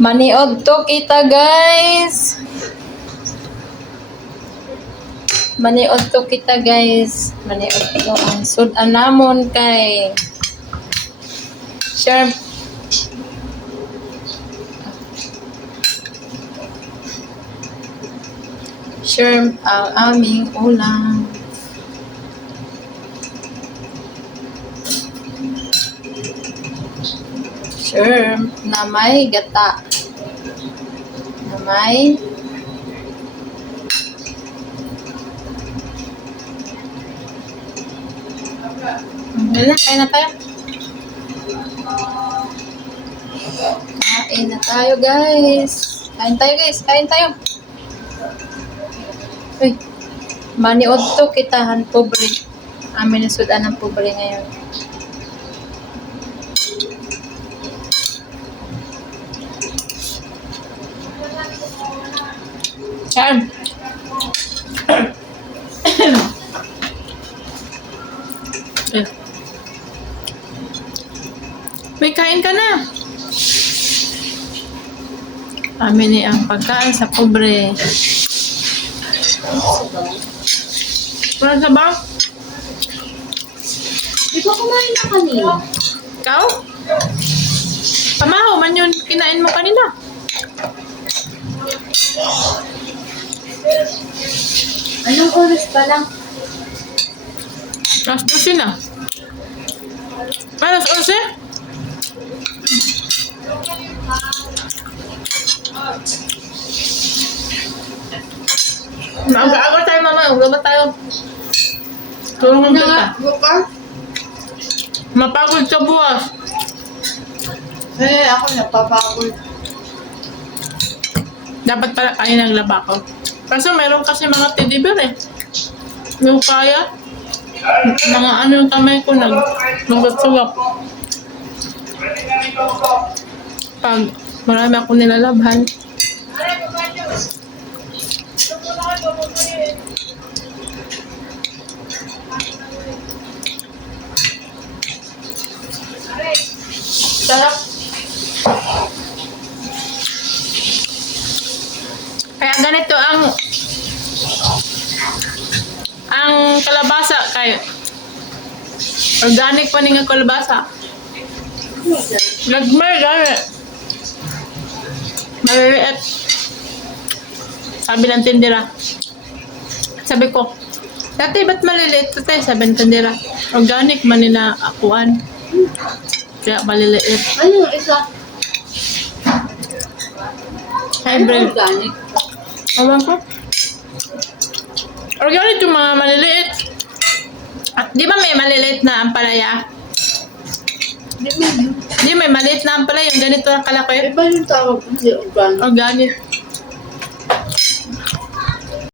Maniod to kita guys. Maniod to kita guys. Maniod to ang sudan namon kay shrimp. Shrimp ang aming ulam. Shrimp na may gata. Na may kain na tayo. Kain na tayo guys. Kain tayo guys. Kain tayo. Uy. Maniod to kitahan pobre. Amin na sudan ng pobre ngayon. Charm. May kain ka na. Amin ni ang pagkain sa pobre. Wala sa ba? Di ba kumain na kanina? Ikaw? Pamaho man yun kinain mo kanina. Anong oras pa lang? Alas 12 na. Alas 11? Maaga-aga tayo mama. Ulo ba tayo? Tulungan kita. Bukas? Mapagod ka buwas. Ako napapagod. Dapat pala kain ng labako. Kaso meron kasi mga teddy bear eh. Yung kaya. Mga ano yung kamay ko nagsuwap. Pag marami ako nilalabhan. Sarap. Kaya ganito ang kalabasa kay organic pa ning kalabasa. Nagmay gani. Maliliit. Sabi ng tindera. Sabi ko, dati ba't maliliit ito tayo? Sabi ng tindera. Organic man nila akuan. Kaya maliliit. Ano yung isa? Hybrid. Organic. Awan ko. Organic yung mga maliliit. At di ba may maliliit na ampalaya? Di ba yun? Di may maliit na ampalaya. Yung ganito ang kalaki. Iba yung tawag kasi organic. Organic.